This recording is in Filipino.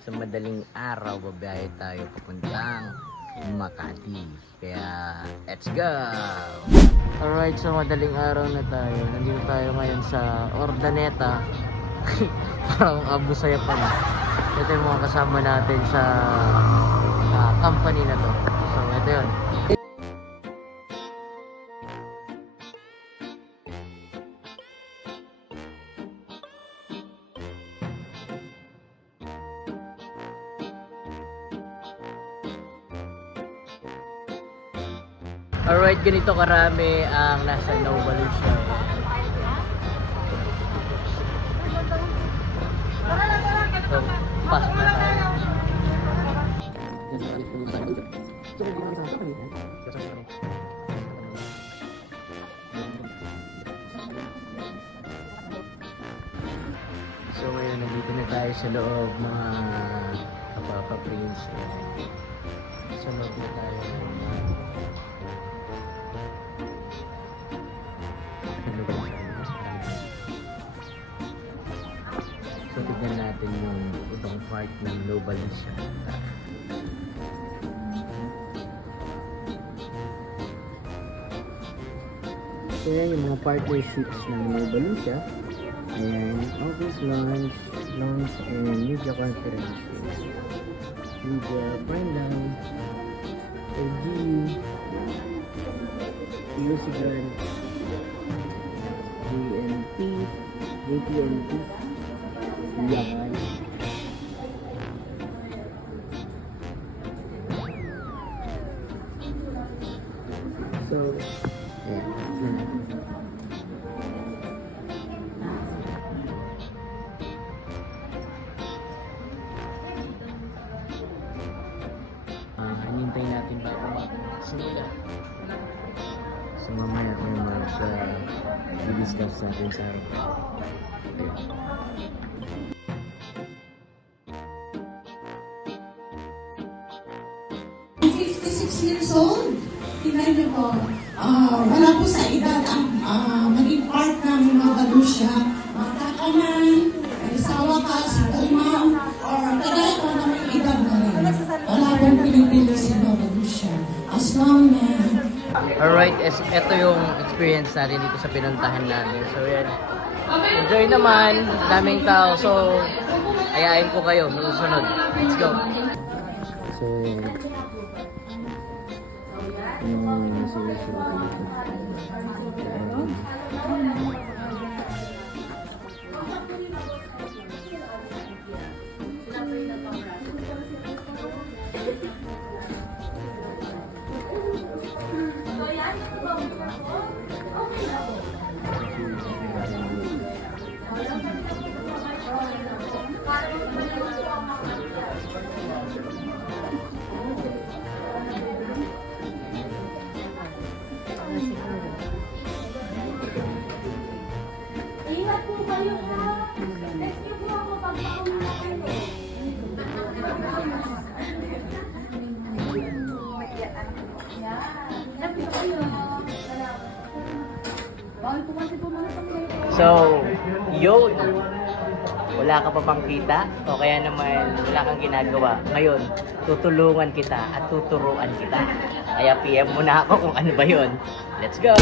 sa madaling araw, babiyahe tayo papuntang Makati. Kaya, let's go! Alright, so madaling araw na tayo. Nandito tayo ngayon sa Ordaneta. Parang abusaya pa na. Ito yung mga kasama natin sa company na to. So, ito yun. Alright, ganito karami ang nasa Nova Lucia. So, pasok na tayo. So ngayon, nandito na tayo sa loob, mga Kapapa Prince. Sa loob na tayo. So tignan natin yung ibang part ng Nova Lucia. So yan yung mga partnerships ng Nova Lucia. Ayan, office launch, and media conferences. Media rundown, AD, music grant, GNP, JPNP, yan. So, hinintay natin bago magsimula. So mamaya may mag-discuss natin sa araw. I'm 56 years old. Tingnan niyo po, wala po sa edad ang maging part ng Nova Lucia. Magkakaman, may asawa ka, single mom, or kagaya ko na may edad na rin. Wala pong pinipili si Nova Lucia. As long na... Alright, ito yung experience natin dito sa pinuntahan namin. So yan, enjoy naman, daming tao. So, ayain ko kayo sa susunod. Let's go! So, ingat po kayo ha. Next year po ako pagpakauna kayo. So, yun! Wala ka pa bang kita? O kaya naman wala kang ginagawa. Ngayon, tutulungan kita at tuturuan kita. Kaya PM mo na ako kung ano ba yun. Let's go!